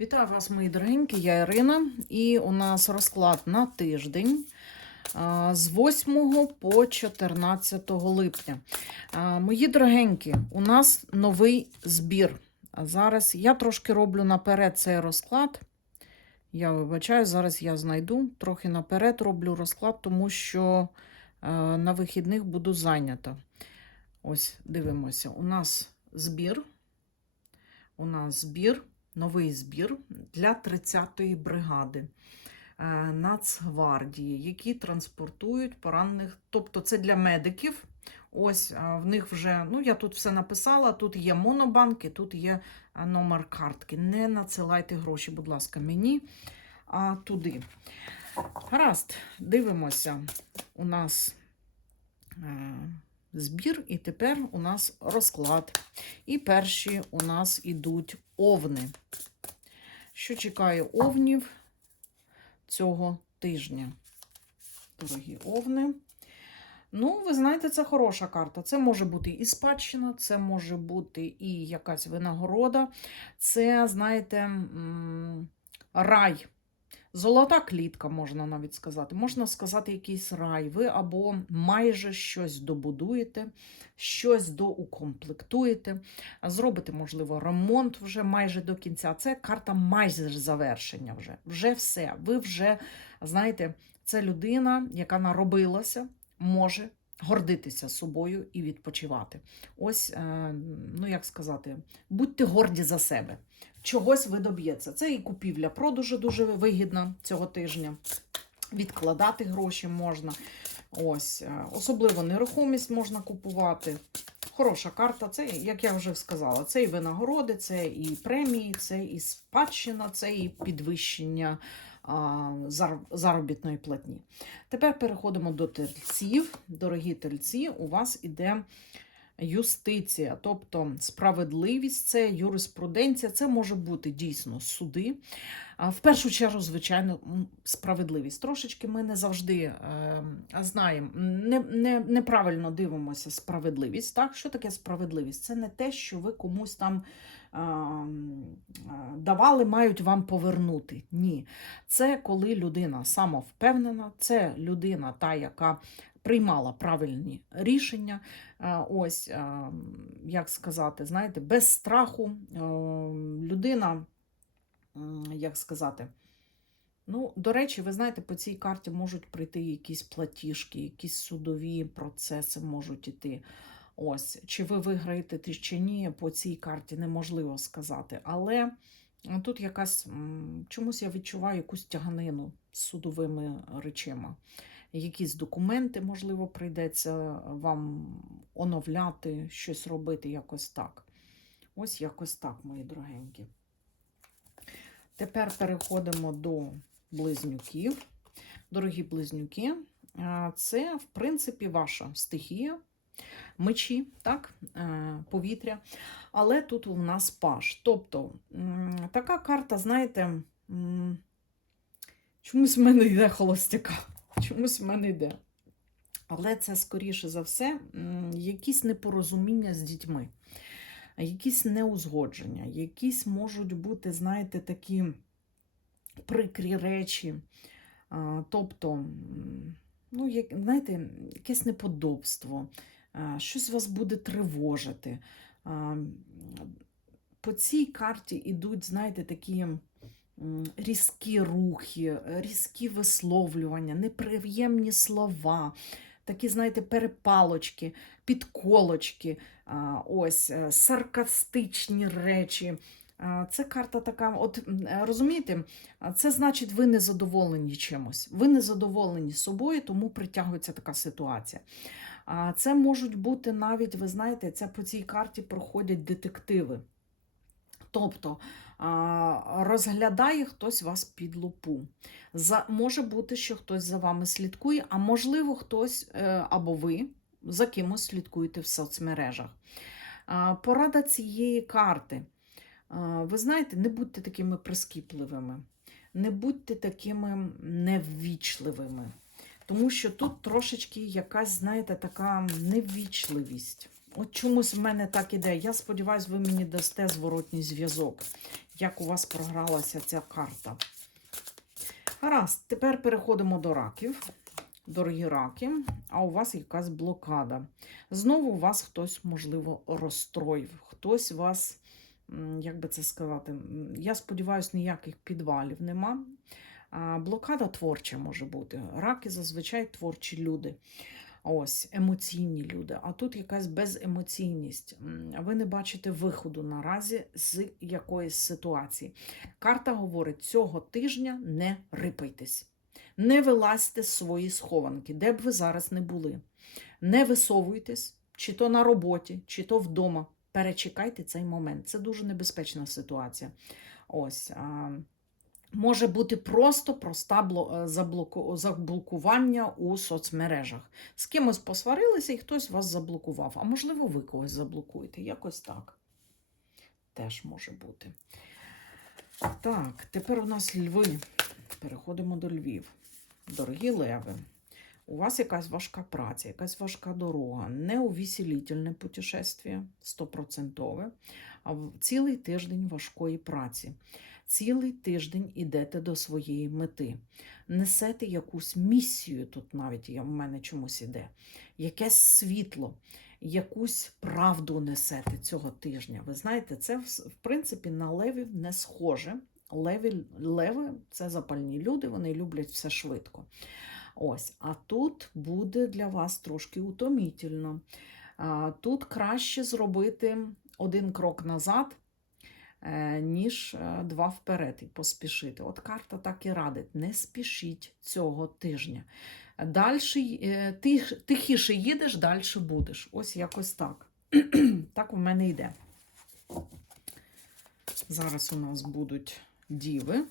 Вітаю вас, мої дорогенькі, я Ірина, і у нас розклад на тиждень з 8 по 14 липня. Мої дорогенькі, у нас новий збір. Зараз я трошки роблю наперед цей розклад. Я вибачаю, зараз я знайду. Трохи наперед роблю розклад, тому що на вихідних буду зайнята. Ось, дивимося. У нас збір. У нас збір новий збір для 30-ї бригади е, Нацгвардії, які транспортують поранених. Тобто це для медиків. Ось в них вже, ну я тут все написала. Тут є монобанки, тут є номер картки. Не надсилайте гроші, будь ласка, мені, а туди. Гаразд, дивимося. У нас е, збір, і тепер у нас розклад. І перші у нас ідуть овни. Що чекає овнів цього тижня? Дорогі овни. Ну, ви знаєте, це хороша карта. Це може бути і спадщина, це може бути і якась винагорода. Це, знаєте, рай. Золота клітка, можна навіть сказати. Можна сказати, якийсь рай. Ви або майже щось добудуєте, щось доукомплектуєте, зробите, можливо, ремонт вже майже до кінця. Це карта майже завершення вже. Вже все. Ви вже, знаєте, це людина, яка наробилася, може гордитися собою і відпочивати. Ось, е, ну як сказати, будьте горді за себе. Чогось ви доб'єтеся. Це і купівля продажу дуже вигідна цього тижня. Відкладати гроші можна. Ось, е, особливо нерухомість можна купувати. Хороша карта, це, як я вже сказала, це і винагороди, це і премії, це і спадщина, це і підвищення а, зар- заробітної платні. Тепер переходимо до тельців. Дорогі тельці, у вас іде юстиція, тобто справедливість, це юриспруденція, це може бути дійсно суди. В першу чергу, звичайно, справедливість. Трошечки ми не завжди е, знаємо, не, не, неправильно дивимося справедливість. Так? Що таке справедливість? Це не те, що ви комусь там давали, мають вам повернути. Ні. Це коли людина самовпевнена, це людина, та, яка приймала правильні рішення. Ось, як сказати, знаєте, без страху е, людина, як сказати, Ну, до речі, ви знаєте, по цій карті можуть прийти якісь платіжки, якісь судові процеси можуть іти. Ось, чи ви виграєте ти чи ні, по цій карті неможливо сказати. Але тут якась чомусь я відчуваю якусь тяганину з судовими речима. Якісь документи, можливо, прийдеться вам оновляти, щось робити якось так. Ось якось так, мої дорогенькі. Тепер переходимо до близнюків. Дорогі близнюки, це, в принципі, ваша стихія, мечі, так, е, повітря. Але тут у нас паш. Тобто, така карта, знаєте, чомусь в мене йде холостяка. Чомусь в мене йде. Але це, скоріше за все, якісь непорозуміння з дітьми, якісь неузгодження, якісь можуть бути, знаєте, такі прикрі речі. Тобто, ну, як, знаєте, якесь неподобство, щось вас буде тривожити. По цій карті йдуть, знаєте, такі різкі рухи, різкі висловлювання, неприємні слова, такі, знаєте, перепалочки, підколочки, ось, е, саркастичні речі. Це карта така, от е, розумієте, це значить, ви не задоволені чимось. Ви не задоволені собою, тому притягується така ситуація. Це можуть бути навіть, ви знаєте, це по цій карті проходять детективи. Тобто розглядає хтось вас під лупу. За, може бути, що хтось за вами слідкує, а можливо, хтось е, або ви за кимось слідкуєте в соцмережах. Порада цієї карти. Ви знаєте, не будьте такими прискіпливими, не будьте такими неввічливими. Тому що тут трошечки якась, знаєте, така неввічливість. От чомусь в мене так іде. Я сподіваюся, ви мені дасте зворотній зв'язок. як у вас програлася ця карта. Гаразд, тепер переходимо до раків. Дорогі раки, а у вас якась блокада. Знову вас хтось, можливо, розстроїв. Хтось вас, як би це сказати, я сподіваюся, ніяких підвалів нема. Блокада творча може бути. Раки зазвичай творчі люди. Ось, емоційні люди. А тут якась беземоційність. Ви не бачите виходу наразі з якоїсь ситуації. Карта говорить: цього тижня не рипайтесь. Не вилазьте з свої схованки, де б ви зараз не були. Не висовуйтесь, чи то на роботі, чи то вдома. Перечекайте цей момент. Це дуже небезпечна ситуація. Ось. Може бути просто проста е, заблоку- заблокування у соцмережах. З кимось посварилися і хтось вас заблокував. А можливо, ви когось заблокуєте. Якось так. Теж може бути. Так, тепер у нас льви. Переходимо до Львів. Дорогі леви, у вас якась важка праця, якась важка дорога, не увеселительне путешествие, стопроцентове, а цілий тиждень важкої праці. Цілий тиждень ідете до своєї мети. Несете якусь місію, тут навіть я, в мене чомусь іде, якесь світло, якусь правду несете цього тижня. Ви знаєте, це в, принципі на левів не схоже. Леви, леви це запальні люди, вони люблять все швидко. Ось, а тут буде для вас трошки утомітельно. Тут краще зробити один крок назад, ніж е, два вперед і поспішити. От карта так і радить: не спішіть цього тижня. Дальше, е, тих, тихіше їдеш, далі будеш. Ось якось так. так у мене йде. Зараз у нас будуть діви.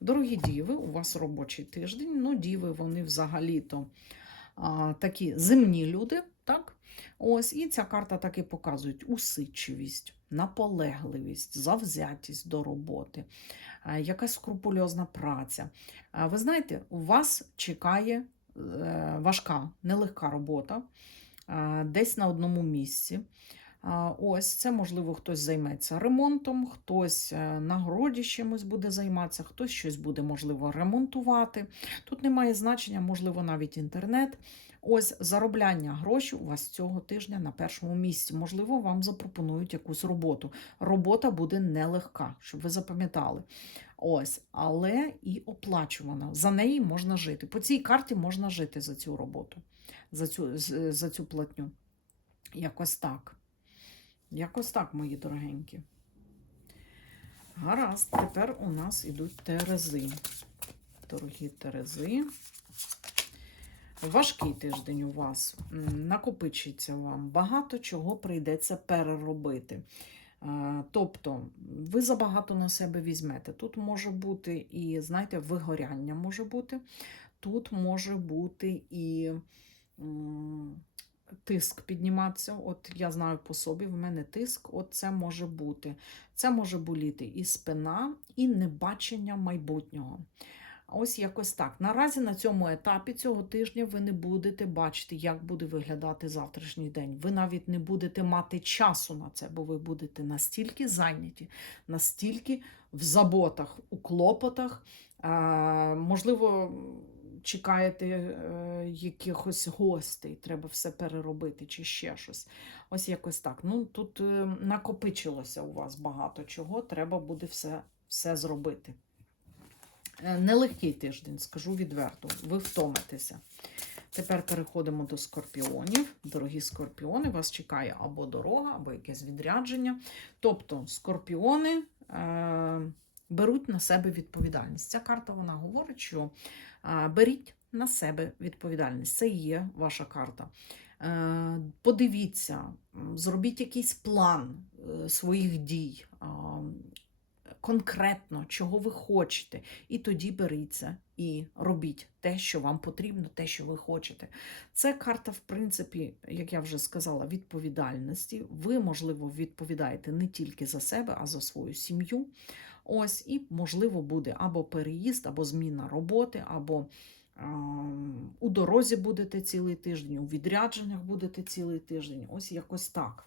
Дорогі діви, у вас робочий тиждень. Ну, діви, вони взагалі-то такі земні люди, так? Ось, і ця карта так і показує усидчивість, наполегливість, завзятість до роботи, якась скрупульозна праця. Ви знаєте, у вас чекає е, важка, нелегка робота десь на одному місці. Ось це, можливо, хтось займеться ремонтом, хтось е, на городі чимось буде займатися, хтось щось буде, можливо, ремонтувати. Тут немає значення, можливо, навіть інтернет. Ось заробляння грошей у вас цього тижня на першому місці. Можливо, вам запропонують якусь роботу. Робота буде нелегка, щоб ви запам'ятали. Ось, але і оплачувана. За неї можна жити. По цій карті можна жити за цю роботу, за цю, за цю платню. Якось так. Якось так, мої дорогенькі. Гаразд, тепер у нас ідуть терези. Дорогі терези. Важкий тиждень у вас. Накопичиться вам. Багато чого прийдеться переробити. Е, Тобто, ви забагато на себе візьмете. Тут може бути і, знаєте, вигоряння може бути. Тут може бути і тиск підніматися. От я знаю по собі, в мене тиск, от це може бути. Це може боліти і спина, і небачення майбутнього. Ось якось так. Наразі на цьому етапі цього тижня ви не будете бачити, як буде виглядати завтрашній день. Ви навіть не будете мати часу на це, бо ви будете настільки зайняті, настільки в заботах, у клопотах. Можливо, чекаєте е, якихось гостей, треба все переробити чи ще щось. Ось якось так. Ну, тут е, накопичилося у вас багато чого, треба буде все, все зробити. Е, Нелегкий тиждень, скажу відверто, ви втомитеся. Тепер переходимо до скорпіонів. Дорогі скорпіони, вас чекає або дорога, або якесь відрядження. Тобто, скорпіони е, беруть на себе відповідальність. Ця карта вона говорить, що беріть на себе відповідальність. Це є ваша карта. Е, подивіться, зробіть якийсь план е, своїх дій. Конкретно, чого ви хочете, і тоді беріться і робіть те, що вам потрібно, те, що ви хочете. Це карта, в принципі, як я вже сказала, відповідальності. Ви, можливо, відповідаєте не тільки за себе, а за свою сім'ю. Ось, і, можливо, буде або переїзд, або зміна роботи, або ем, у дорозі будете цілий тиждень, у відрядженнях будете цілий тиждень. Ось якось так.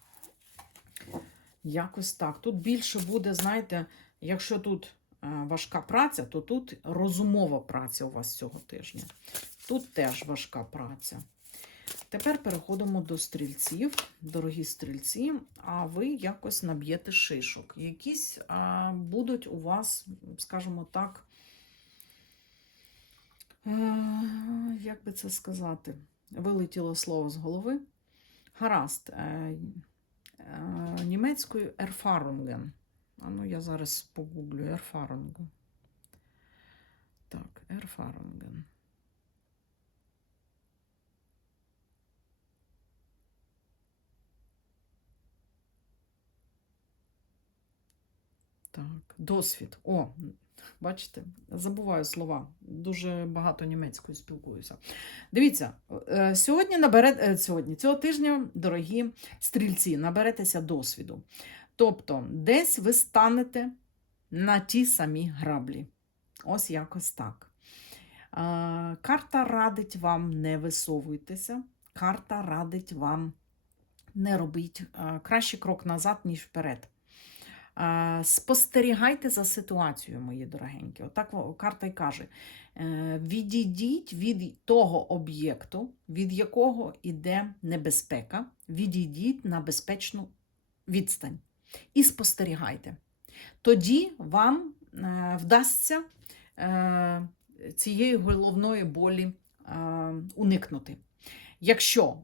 Якось так. Тут більше буде, знаєте, якщо тут е, важка праця, то тут розумова праця у вас цього тижня. Тут теж важка праця. Тепер переходимо до стрільців, дорогі стрільці, а ви якось наб'єте шишок. Якісь а, будуть у вас, скажімо так, е, як би це сказати, вилетіло слово з голови. Гаразд. Е, е, німецькою Erfahrungen. А ну я зараз погуглю Erfahrungen. Так, Erfahrungen. Так, досвід. О, бачите, забуваю слова. Дуже багато німецькою спілкуюся. Дивіться, е, сьогодні наберете сьогодні, цього тижня, дорогі стрільці, наберетеся досвіду. Тобто, десь ви станете на ті самі граблі. Ось якось так. Карта радить вам не висовуйтеся. Карта радить вам не робіть а, краще крок назад, ніж вперед. Спостерігайте за ситуацією, мої дорогенькі. Отак карта й каже: е, відійдіть від того об'єкту, від якого йде небезпека, відійдіть на безпечну відстань і спостерігайте. Тоді вам е, вдасться е, цієї головної болі уникнути. Якщо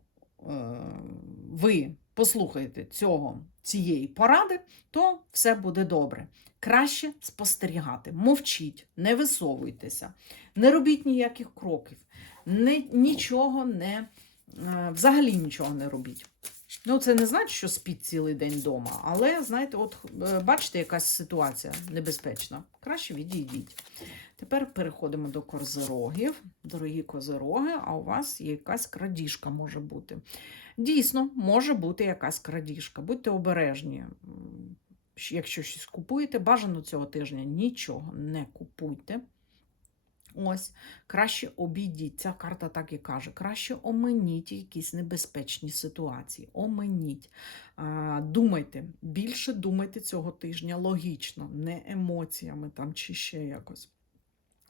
ви послухаєте цього, цієї поради, то все буде добре. Краще спостерігати, мовчіть, не висовуйтеся, не робіть ніяких кроків, не, нічого не, е, взагалі нічого не робіть. Ну, це не значить, що спіть цілий день вдома, але, знаєте, от е, бачите, якась ситуація небезпечна. Краще відійдіть. Тепер переходимо до козирогів. Дорогі козироги, а у вас якась крадіжка може бути. Дійсно, може бути якась крадіжка. Будьте обережні. Якщо щось купуєте, бажано цього тижня нічого не купуйте. Ось, краще обійдіть. Ця карта так і каже. Краще оминіть якісь небезпечні ситуації. Оминіть. А, думайте, більше думайте цього тижня логічно, не емоціями там чи ще якось.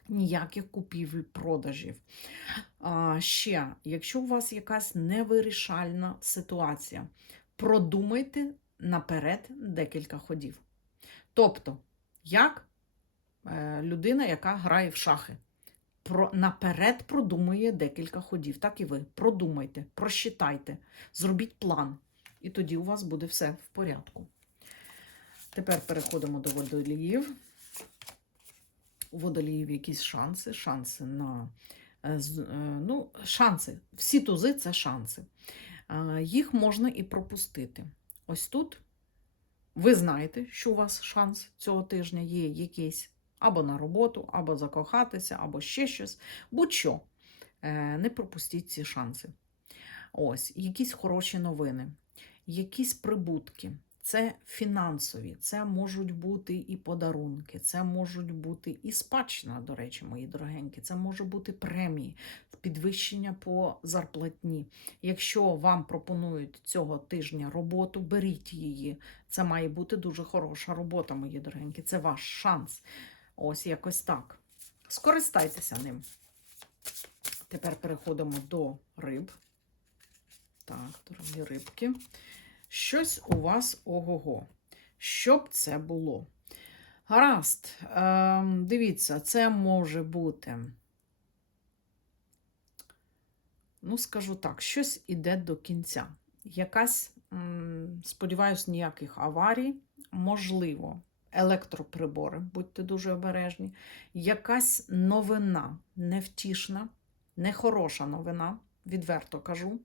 Ніяких купівель, продажів. А, ще, якщо у вас якась невирішальна ситуація, продумайте наперед декілька ходів. Тобто, як е, людина, яка грає в шахи, про, наперед продумує декілька ходів. Так і ви. Продумайте, просчитайте, зробіть план. І тоді у вас буде все в порядку. Тепер переходимо до водоліїв. У водоліїв якісь шанси, шанси на е, е, ну, шанси. Всі тузи це шанси. Е, Їх можна і пропустити. Ось тут ви знаєте, що у вас шанс цього тижня є якийсь або на роботу, або закохатися, або ще щось. Будь-що. Е, Не пропустіть ці шанси. Ось, якісь хороші новини, якісь прибутки. Це фінансові, це можуть бути і подарунки, це можуть бути і спадщина, до речі, мої дорогенькі, це може бути премії, підвищення по зарплатні. Якщо вам пропонують цього тижня роботу, беріть її. Це має бути дуже хороша робота, мої дорогенькі. Це ваш шанс. Ось якось так. Скористайтеся ним. Тепер переходимо до риб. Так, дорогі рибки. Щось у вас ого-го. Що б це було? Гаразд, ем, дивіться, це може бути. Ну, скажу так, щось іде до кінця. Якась, м, сподіваюсь, ніяких аварій, можливо, електроприбори, будьте дуже обережні. Якась новина невтішна, нехороша новина, відверто кажу.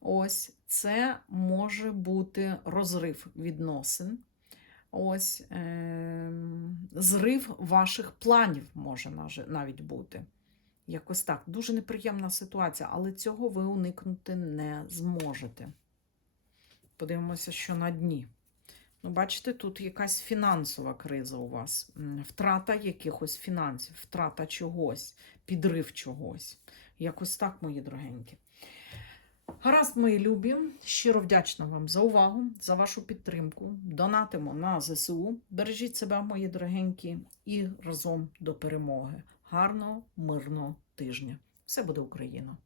Ось це може бути розрив відносин. Ось ем, зрив ваших планів може навіть бути. Якось так. Дуже неприємна ситуація, але цього ви уникнути не зможете. Подивимося, що на дні. Ну, бачите, тут якась фінансова криза у вас. Втрата якихось фінансів, втрата чогось, підрив чогось. Якось так, мої дорогенькі. Гаразд, мої любі, щиро вдячна вам за увагу, за вашу підтримку. Донатимо на ЗСУ. Бережіть себе, мої дорогенькі, і разом до перемоги. Гарного, мирного тижня. Все буде Україна!